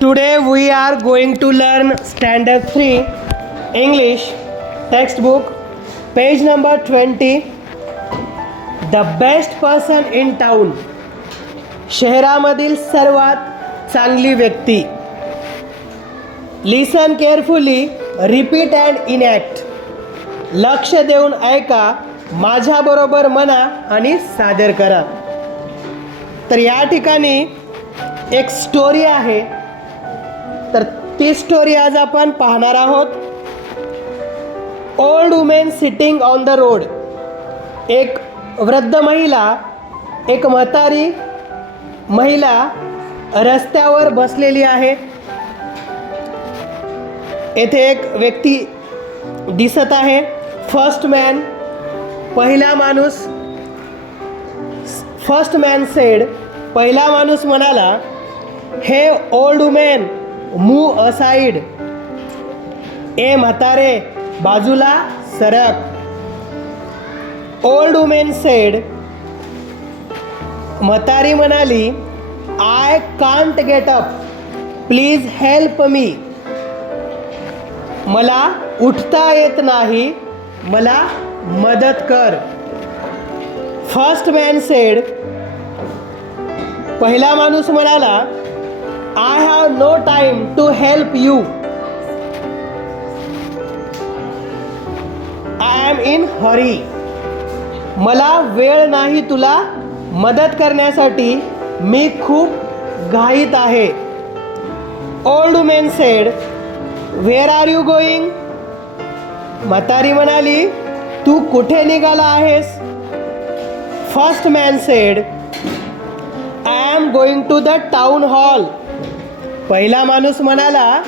Today we are going to learn standard three English textbook page number twenty the best person in town शहरामधील सर्वात चांगली व्यक्ती. Listen carefully repeat and enact लक्ष देऊन ऐका माझ्याबरोबर मना आणि सादर करा. तर या ठिकाणी एक स्टोरी आहे. तर ती स्टोरी आज आपण पाहणार आहोत. Old women sitting on the road एक वृद्ध महिला एक म्हातारी महिला रस्त्यावर बसलेली आहे. येथे एक व्यक्ती दिसत आहे. फर्स्ट मॅन पहिला माणूस. फर्स्ट मॅन सेड पहिला माणूस म्हणाला hey old women move aside ए म्हातारे बाजूला सरक. ओल्ड वुमेन सेड म्हातारी म्हणाली I can't get up please help me मला उठता येत नाही. मला मदत कर. फर्स्ट मॅन सेड पहिला माणूस म्हणाला I have no time to help you I am in hurry मला वेळ नाही तुला मदत करण्यासाठी. मी खूप घाईत आहे. Old men said where are you going म्हातारी म्हणाली तू कुठे निघाला आहेस? First man said I am going to the town hall पहिला माणूस म्हणाला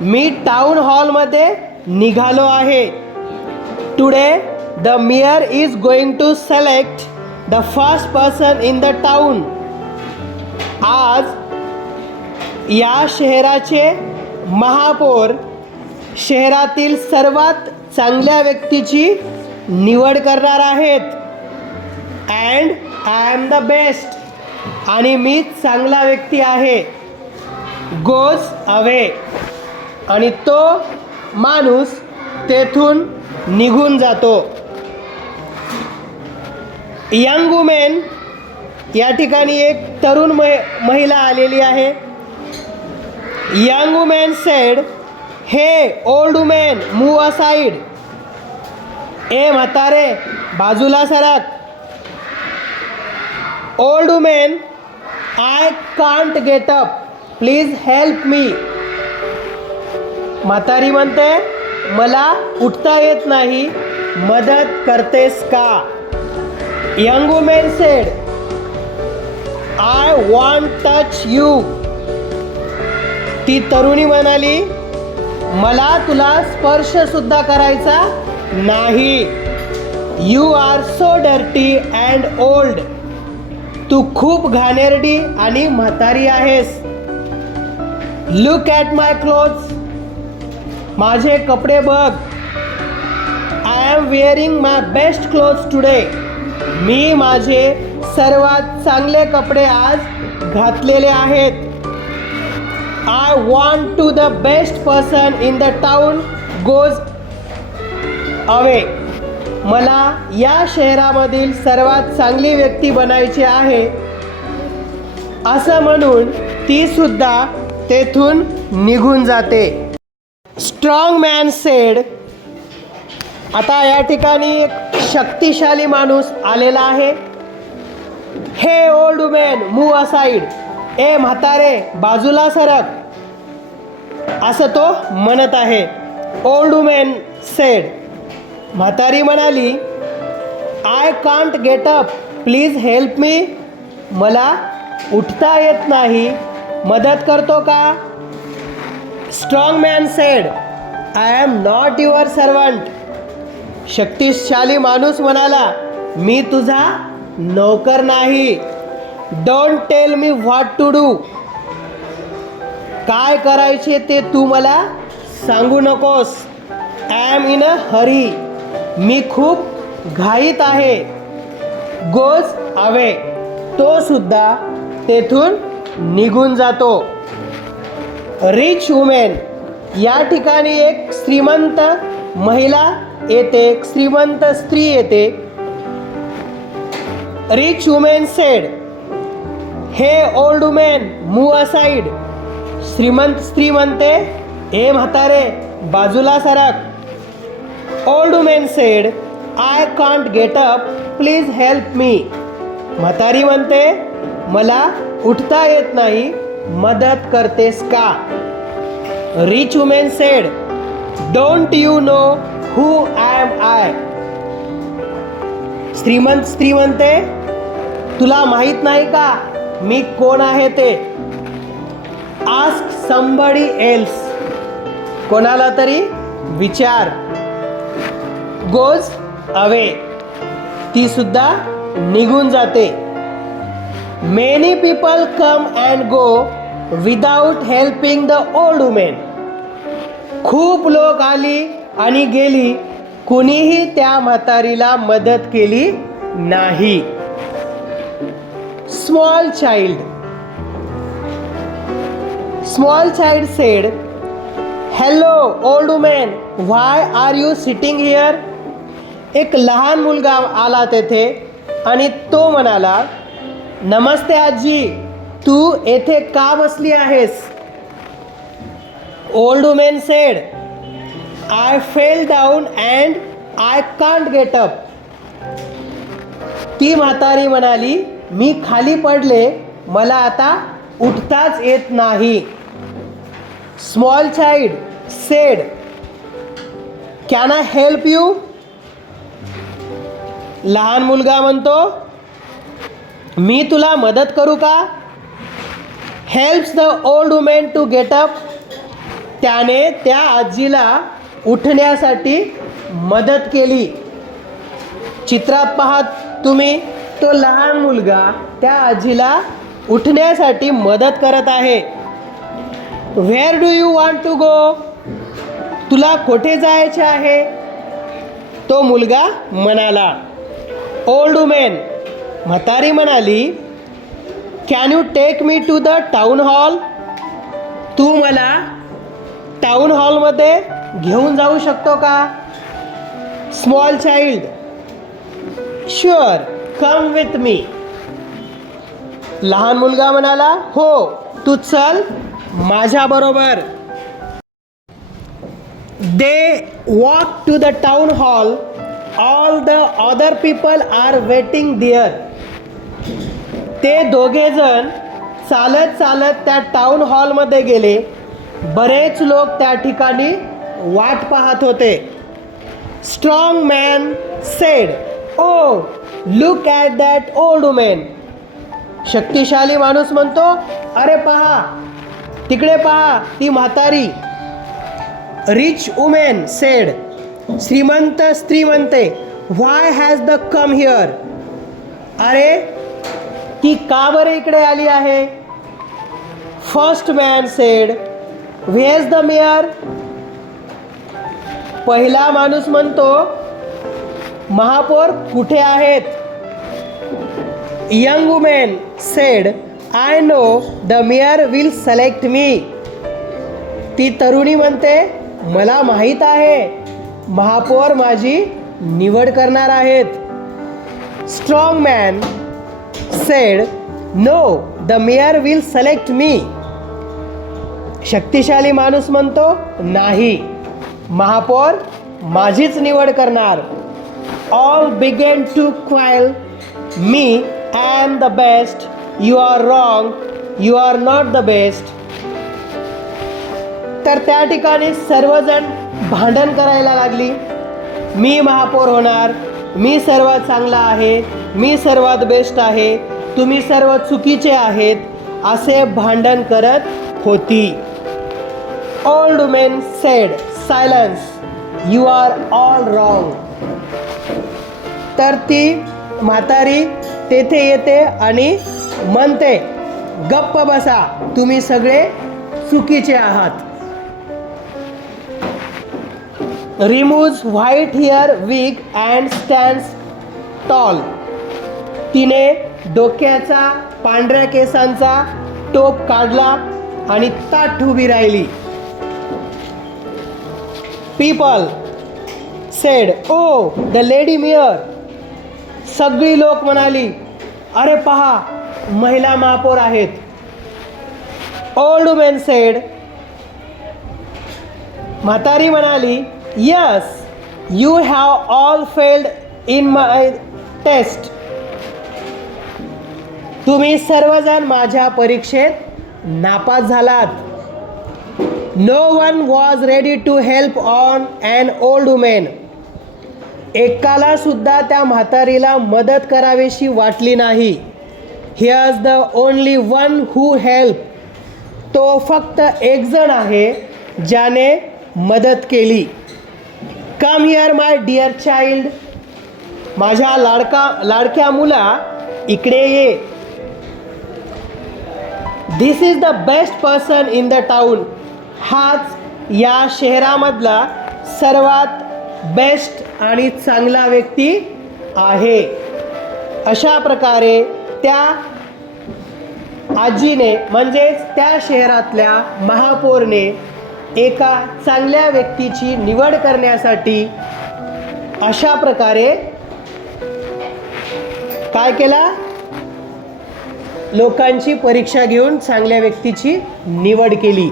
मी टाउन हॉलमध्ये निघालो आहे. Today the mayor is going to select the first person in the town आज या शहराचे महापौर शहरातील सर्वात चांगल्या व्यक्तीची निवड करणार आहेत. And I am the best आणि मी चांगला व्यक्ती आहे. Goes away. आणि तो माणूस तेथून निघून जातो. यंग वुमेन या ठिकाणी एक तरुण मह महिला आलेली आहे. Young women said hey old women move side ए म्हातारे बाजूला सरक. Old women I can't get up please help me म्हातारी म्हणते मला उठता येत नाही. मदत करतेस का? Young women said I won't touch you ती तरुणी म्हणाली मला तुला स्पर्श सुद्धा करायचा नाही. You are so dirty and old तू खूप घाणेरडी आणि म्हातारी आहेस. लुक ॲट माय क्लोथ माझे कपडे बघ. I am wearing my best clothes today मी माझे सर्वात चांगले कपडे आज घातलेले आहेत. I want to the best person in the town goes away मला या शहरामधील सर्वात चांगली व्यक्ती बनायची आहे. असं म्हणून ती सुद्धा तेथून निघून जाते. स्ट्रॉंग मॅन सेड आता या ठिकाणी एक शक्तिशाली माणूस आलेला आहे. Hey old man move aside ए म्हातारे बाजूला सरक. असं तो म्हणत आहे. ओल्ड मॅन सेड म्हातारी म्हणाली I can't get up please help me मला उठता येत नाही. मदत करतो का? Strong man said I am not your servant शक्तिशाली माणूस म्हणाला मी तुझा नोकर नाही. Don't tell me what to do काय करायचे ते तू मला सांगू नकोस. I am in a hurry मी खूप घाईत आहे. गोज अवे तो सुद्धा तेथून निघून जातो. रिच वुमेन या ठिकाणी एक श्रीमंत महिला येते एक श्रीमंत स्त्री येते. Rich women said hey old women move aside श्रीमंत स्त्री म्हणते हे म्हातारे बाजूला सरक. Old women said I can't get up please help me म्हातारी म्हणते मला उठता येत नाही मदत करतेस का? Rich women said don't you know who am I श्रीमंत स्त्री म्हणते तुला माहीत नाही का मी कोण आहे ते? आस्क संबडी एल्स कोणाला तरी विचार. गोज अवे ती सुद्धा निघून जाते. Many people come and go without helping the old women खूप लोक आली आणि गेली. कुणीही त्या म्हातारीला मदत केली नाही. Small child small child said hello old women why are you sitting here एक लहान मुलगा आला तेथे आणि तो म्हणाला नमस्ते आजी तू येथे का बसली आहेस? Old women said I fell down and I can't get up ती म्हातारी म्हणाली मी खाली पडले मला आता उठताच येत नाही. Small child said can I help you लहान मुलगा म्हणतो मी तुला मदत करू का? Helps the old women to get up त्याने त्या आजीला उठण्यासाठी मदत केली. चित्रात पाहात तुम्ही तो लहान मुलगा त्या आजीला उठण्यासाठी मदत करत आहे. Where do you want to go तुला कुठे जायचे आहे? तो मुलगा म्हणाला ओल्ड वुमेन म्हातारी म्हणाली can you take me to the town hall तू मला टाऊन हॉलमध्ये घेऊन जाऊ शकतो का? Small child sure come with me लहान मुलगा म्हणाला हो तू चल माझ्याबरोबर they walk to the town hall all the other people are waiting there ते दोघेजण चालत चालत त्या टाऊन हॉलमध्ये गेले. बरेच लोक त्या ठिकाणी वाट पाहत होते. Strong man said oh look at that old women शक्तिशाली माणूस म्हणतो अरे पहा तिकडे पहा ती म्हातारी. रिच वुमेन सेड श्रीमंत स्त्री म्हणते why has the come here अरे ती का बरं इकडे आली आहे? First man said where's the mayor पहिला माणूस म्हणतो महापौर कुठे आहेत? Young women said I know the mayor will select me ती तरुणी म्हणते मला माहीत आहे महापौर माझी निवड करणार आहेत. Strong man said no the mayor will select me शक्तिशाली माणूस म्हणतो नाही. महापौर माझीच निवड करणार. All began to quarrel me I am the best you are wrong you are not the best तर त्या ठिकाणी सर्वजण भांडण करायला लागली. मी महापौर होणार. मी सर्वात चांगला आहे. मी सर्वात बेस्ट आहे तुम्ही सर्व चुकीचे आहेत असे भांडण करत होती. Old men said silence you are all wrong तर ती म्हातारी तेथे येते आणि म्हणते गप्प बसा तुम्ही सगळे चुकीचे आहात. Remove white her wig and stands tall. तिने डोक्याचा पांढऱ्या केसांचा टोप काढला आणि ताठ उभी राहिली. People said oh the lady mayor सगळी लोक म्हणाली अरे पहा महिला महापौर आहेत. ओल्ड वुमेन सेड म्हातारी म्हणाली yes you have all failed in my test तुम्ही सर्वजण माझ्या परीक्षेत नापास झालात. No one was ready to help on an old women एकाला सुद्धा त्या म्हातारीला मदत करावीशी वाटली नाही. Here's the only one who help तो फक्त एक जण आहे ज्याने मदत केली. Come here my dear child माझ्या लाडका लाडक्या मुला इकडे ये. This is the best person in the town हाच या शहरामधला सर्वात बेस्ट आणि चांगला व्यक्ती आहे. अशा प्रकारे त्या आजीने म्हणजेच त्या शहरातल्या महापौरने एका चांगल्या व्यक्तीची निवड करण्यासाठी अशा प्रकारे काय केला? लोकांची परीक्षा घेऊन चांगल्या व्यक्तीची निवड केली.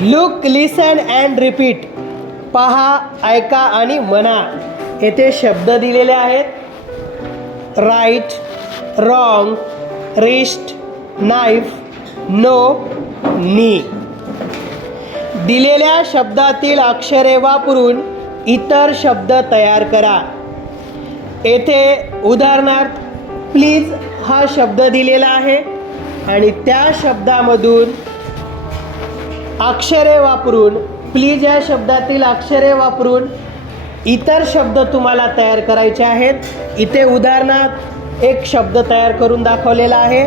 लुक लिसन अँड रिपीट पहा ऐका आणि म्हणा. येथे शब्द दिलेले आहेत. Right wrong wrist knife know knee दिलेल्या शब्दातील अक्षरे वापरून इतर शब्द तयार करा. येथे उदाहरणार्थ प्लीज हा शब्द दिलेला आहे आणि त्या शब्दामधून अक्षरे वापरून प्लीज या शब्दातील अक्षरे वापरून इतर शब्द तुम्हाला तयार करायचे आहेत. इथे उदाहरणार्थ एक शब्द तयार करून दाखवलेला आहे.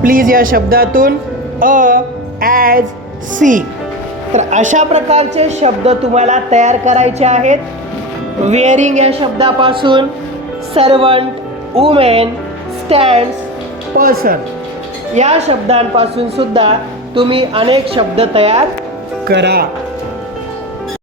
प्लीज या शब्दातून अ ॲज सी तर अशा प्रकारचे शब्द तुम्हाला तयार करायचे आहेत. वेअरिंग या शब्दापासून सर्वंट वुमेन स्टँड्स पर्सन या शब्दांपासून सुद्धा तुम्ही अनेक शब्द तयार करा.